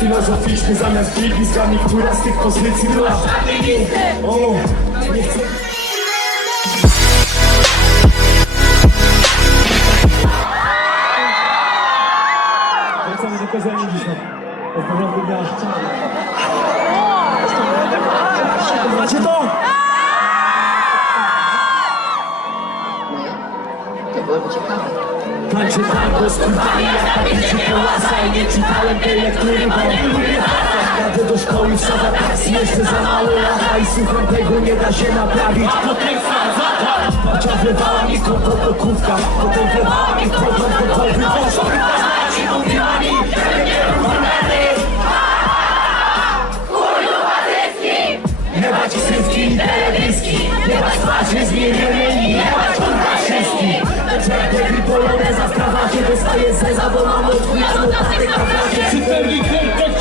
filozoficzny zamiast Biblii Zgadnij, która z tych pozycji była O, nie chcę Wracamy do Kazani dzisiaj. O porządku dnia. Macie to? To byłoby ciekawe. Tańczy tango z kurwami jak czytałem tej lektury, bo Jadę do szkoły w taksy jeszcze za mało lata I słucham tego nie da się naprawić. Babcia wlewała mi kąpą do kubka Potem wlewała mi kąpą do kolby. Boże, ci mówiła mi, że nie ruchomeny Jeba ci syski i teledyski Jeba twarzy zmieniony i jeba kurwa wszystkich mi poloneza w krawacie Dostaję zeza, bo mam odchujazną patek na klasie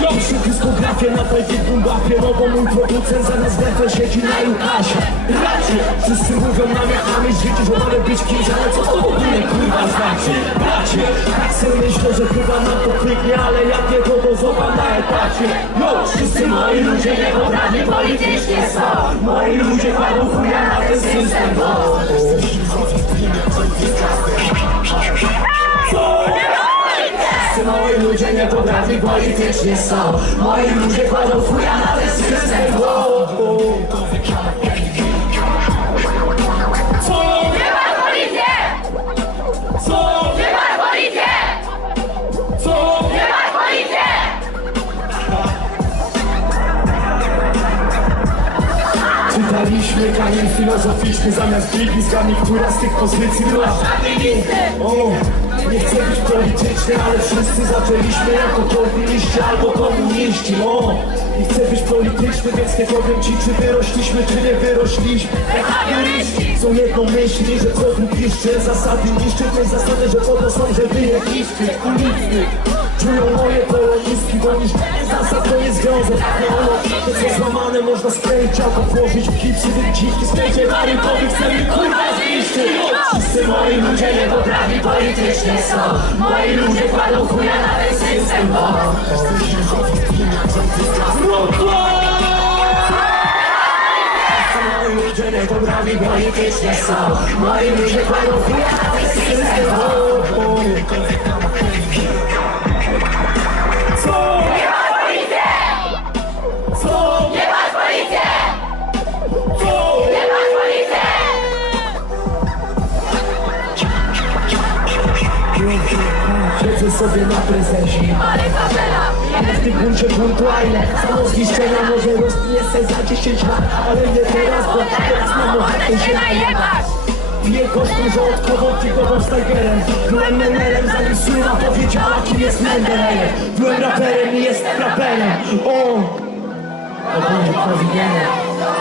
Piszę dyskografię na pewnie bumbapie No bo mój producent zamiast wefel siedzi na Lukasie Bracie, wszyscy mówią nam jak mamy żyć Że mamy być kimś, ale co to w ogóle kurwa znaczy? Bracie, tak sobie myślę, że chyba nam to kliknie Ale jak nie to to złapam na etacie. No, wszyscy moi ludzie niepoprawni politycznie są. Moi ludzie kładą chuja na ten system bo... moi ludzie niepoprawni politycznie są Moi ludzie kładą chuja na ten system bo... Co? Czytaliśmy kamień filozoficzny zamiast Biblii Zgadnij, która z tych pozycji była? O, nie chcę być polityczny, ale wszyscy zaczęliśmy jako komuniści albo komuniści. O, nie chcę być polityczny, więc nie powiem ci, czy wyrośliśmy, czy nie wyrośliśmy! Są jednomyślni, że co piszczy Zasady niszczy, te zasady, że po to są, żeby je niszczyć Uliczny Czują moje polonistki, bo niszczenie zasad to nie związek To co złamane można skleić, albo włożyć w gipsy Tych dziwki sklejcie warykowi, chcemy kurwa zniszczyć. Wszyscy moi ludzie niepoprawni politycznie są. Moi ludzie kładą chuja na ten bo Moi ludzie niepoprawni politycznie są. Moi ludzie kładą chuja na ten system, bo Co? Sobie na prezencie! Ale w tym buncie buntu, a ile samo zniszczenia może rozpnie se za 10 lat Ale nie teraz, bo teraz mam ochotę się najebać! Piję kosztą żołądkową, tygodową snajperem. Byłem menelem, zanim słyna powiedziała, kim jest Mendelejew Byłem raperem i jestem raperem, o! O Boże, powinienem